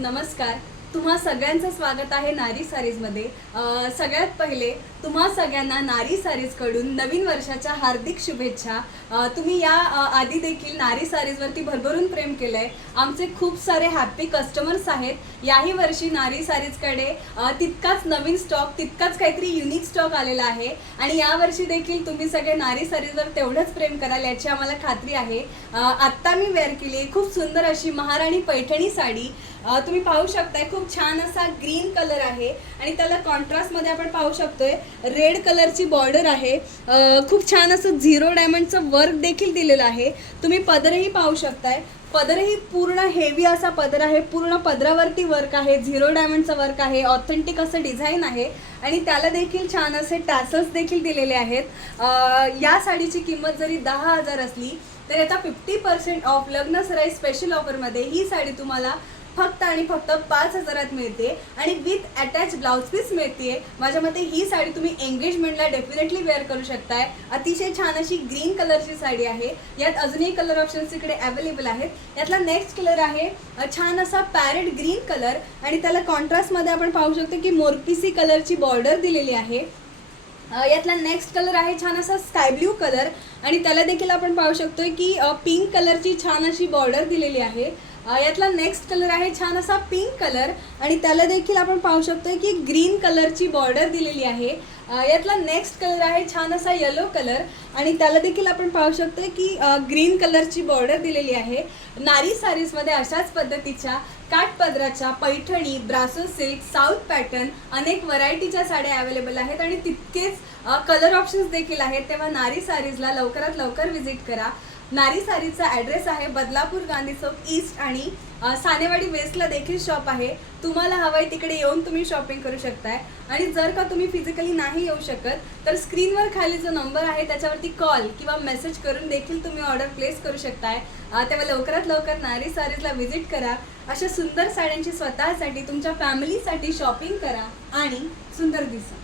नमस्कार. तुम्हा सगळ्यांचं स्वागत आहे नारी सारीजमध्ये. सगळ्यात पहिले तुम्हा सगळ्यांना नारी सारीजकडून नवीन वर्षाच्या हार्दिक शुभेच्छा. तुम्ही या आधी देखील नारी सारीजवरती भरभरून प्रेम केलंय. आमचे खूप सारे हॅप्पी कस्टमर्स आहेत. याही वर्षी नारी सारीजकडे तितकाच नवीन स्टॉक तितकाच काहीतरी युनिक स्टॉक आलेला आहे. आणि यावर्षी देखील तुम्ही सगळे नारी सारीजवर तेवढंच प्रेम कराल याची आम्हाला खात्री आहे. आत्ता मी वेअर केली खूप सुंदर अशी महाराणी पैठणी साडी. तुम्ही पाहू शकताय खूप छान असा ग्रीन कलर आहे आणि त्याला कॉन्ट्रास्टमध्ये आपण पाहू शकतोय रेड कलरची बॉर्डर आहे. खूप छान असं झिरो डायमंडचं वर्क देखील दिलेलं आहे. तुम्ही पदरही पाहू शकताय. पदरही पूर्ण हेवी असा पदर आहे पूर्ण पदरावरती वर्क आहे झिरो डायमंडचं वर्क आहे ऑथेंटिक असं डिझाईन आहे. आणि त्याला देखील छान असे टॅसल्स देखील दिलेले आहेत. या साडीची किंमत जरी दहा हजार असली तर आता फिफ्टी पर्सेंट ऑफ लग्न सराई स्पेशल ऑफरमध्ये ही साडी तुम्हाला फक्त आणि फक्त पाच हजारात मिळते आणि विथ अटॅच ब्लाउज पीस मिळते माझ्या मते ही साडी तुम्ही एंगेजमेंटला डेफिनेटली वेअर करू शकताय. अतिशय छान अशी ग्रीन कलरची साडी आहे. यात अजूनही कलर ऑप्शन्स इकडे अवेलेबल आहेत. यातला नेक्स्ट कलर आहे छान असा पॅरेट ग्रीन कलर आणि त्याला कॉन्ट्रास्टमध्ये आपण पाहू शकतो की मोरपिसी कलरची बॉर्डर दिलेली आहे. यातला नेक्स्ट कलर आहे छान असा स्काय ब्ल्यू कलर आणि त्याला देखील आपण पाहू शकतोय की पिंक कलरची छान अशी बॉर्डर दिलेली आहे. यातला नेक्स्ट कलर आहे छान असा पिंक कलर आणि त्याला देखील आपण पाहू शकतोय की ग्रीन कलरची बॉर्डर दिलेली आहे. यातला नेक्स्ट कलर आहे छान असा येलो कलर आणि त्याला देखील आपण पाहू शकतोय की ग्रीन कलरची बॉर्डर दिलेली आहे. नारी सारीजमध्ये अशाच पद्धतीच्या काठपदराच्या Paithani brasso silk south pattern अनेक व्हरायटीच्या साड्या अवेलेबल आहेत. आणि तितकेच कलर ऑप्शन्स देखील आहेत. तेव्हा नारी सारीजला लवकरात लवकर व्हिजिट करा. नारी सारीचा ॲड्रेस आहे बदलापूर गांधी चौक ईस्ट आणि सानेवाडी वेस्टला देखील शॉप आहे. तुम्हाला हवंय तिकडे येऊन तुम्ही शॉपिंग करू शकताय. आणि जर का तुम्ही फिजिकली नाही येऊ शकत तर स्क्रीनवर खाली जो नंबर आहे त्याच्यावरती कॉल किंवा मेसेज करून देखील तुम्ही ऑर्डर प्लेस करू शकताय. तेव्हा लवकरात लवकर नारी सारीजला व्हिजिट करा. अशा सुंदर साड्यांची स्वतःसाठी तुमच्या फॅमिलीसाठी शॉपिंग करा आणि सुंदर दिसा.